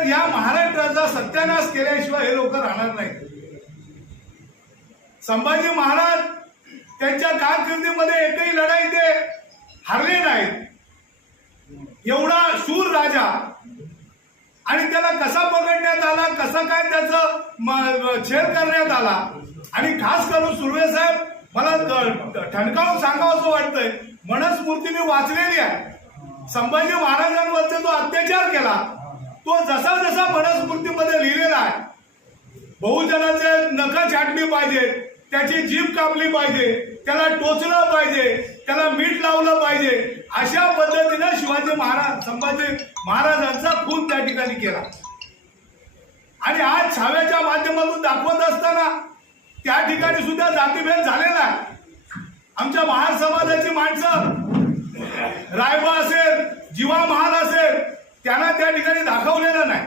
तर या महाराष्ट्राचा सत्यानाश केल्याशिवाय हे लोक राहणार नाहीत. संभाजी महाराज त्यांच्या कारकिर्दीमध्ये एकही लढाई ते हरले नाहीत. एवढा शूर राजा आणि त्याला कसा पकडण्यात आला, कसा काय त्याचं छेद करण्यात आला. आणि खास करून सुर्वे साहेब, मला ठणकावून सांगावं असं वाटतंय, मनुस्मृती मी वाचलेली आहे. संभाजी महाराजांवरचा जो अत्याचार केला तो जसा जसा मनुस्मृतीमध्ये लिहिलेला आहे, बहुजनाचे नखं छाटली पाहिजे, त्याची जीभ कापली पाहिजे, त्याला टोचलं पाहिजे, त्याला मीठ लावलं पाहिजे, अशा पद्धतीने शिवाजी महाराज संभाजी महाराजांचा खून त्या ठिकाणी केला. आणि आज छाव्याच्या माध्यमातून दाखवत असताना त्या ठिकाणी सुद्धा जातीभेद झालेला आहे. आमच्या महार समाजाची माणसं, रायबा असेल, जीवा महाल असेल, त्यांना त्या ठिकाणी दाखवलेलं नाही.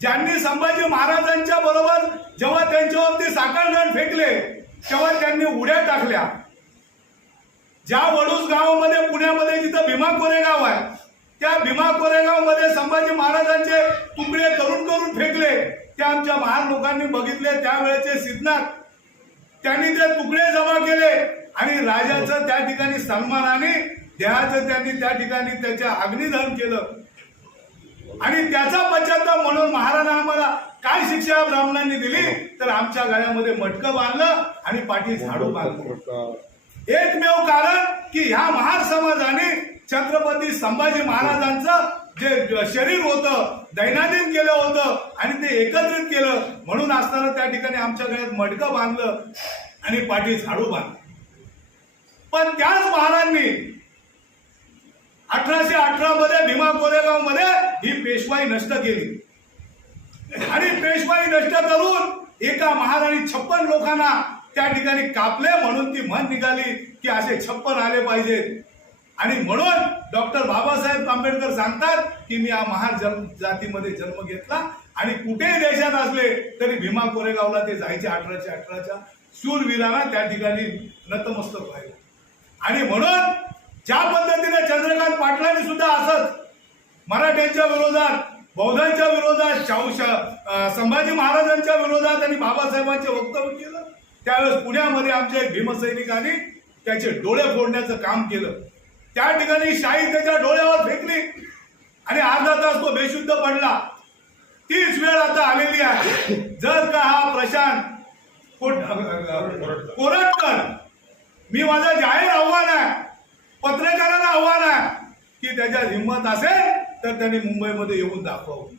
ज्यांनी संभाजी महाराजांच्या बरोबर जेव्हा त्यांच्यावरती साखळदंड फेकले तेव्हा त्यांनी उड्या टाकल्या. ज्या वडूस गावामध्ये पुण्यामध्ये जिथं भीमा कोरेगाव आहे, त्या भीमा कोरेगाव मध्ये संभाजी महाराजांचे तुकडे करून करून फेकले. ते आमच्या महार लोकांनी बघितले. त्यावेळेचे सिद्धनाथ त्यांनी ते तुकडे जमा केले आणि राजाचं त्या ठिकाणी सन्मानाने देहाचं त्यांनी त्या ठिकाणी त्याच्या अग्निदहन केलं. आणि त्याचा पश्चाताप म्हणून महाराजांना आम्हाला काय शिक्षा ब्राह्मणांनी दिली, तर आमच्या गळ्यामध्ये मटकं बांधलं आणि पाठी झाडू बांधलं. एकमेव कारण की ह्या महार समाजाने छत्रपती संभाजी महाराजांचं जे शरीर होतं दैनंदिन केलं होतं आणि ते एकत्रित केलं. म्हणून असताना त्या ठिकाणी आमच्या गळ्यात मटकं बांधलं आणि पाठी झाडू बांधलं. पण त्याच महाराजांनी 1818 मध्ये भीमा कोरेगाव मध्ये ही पेशवाई नष्ट केली. आणि पेशवाई नष्ट करून एका महाराणी 56 लोकांना त्या ठिकाणी कापले. म्हणून ती म्हण निघाली की असे 56 आले पाहिजेत. आणि म्हणून डॉक्टर बाबासाहेब आंबेडकर सांगतात की मी या महार जातीमध्ये जन्म घेतला आणि कुठेही देशात असले तरी भीमा कोरेगावला ते जायचे. 1818च्या शूरवीरांना त्या ठिकाणी नतमस्तक व्हायला. आणि म्हणून ज्या पद्धतीने चंद्रकांत पाटलांनी सुद्धा असंच मराठ्यांच्या विरोधात, बौद्धांच्या विरोधात, संभाजी महाराजांच्या विरोधात आणि बाबासाहेबांचे वक्तव्य केलं, त्यावेळेस पुण्यामध्ये आमच्या भीमसैनिकांनी त्याचे डोळे फोडण्याचं काम केलं. त्या ठिकाणी शाई त्याच्या डोळ्यावर फेकली आणि अर्धा तास तो बेशुद्ध पडला. तीच वेळ आता आलेली आहे. जर का हा प्रशांत कोरटकर, मी माझं जाहीर आव्हान आहे, पत्रकारांना आव्हान आहे की त्याच्यात हिंमत असेल तर त्यांनी मुंबईमध्ये येऊन दाखवावं.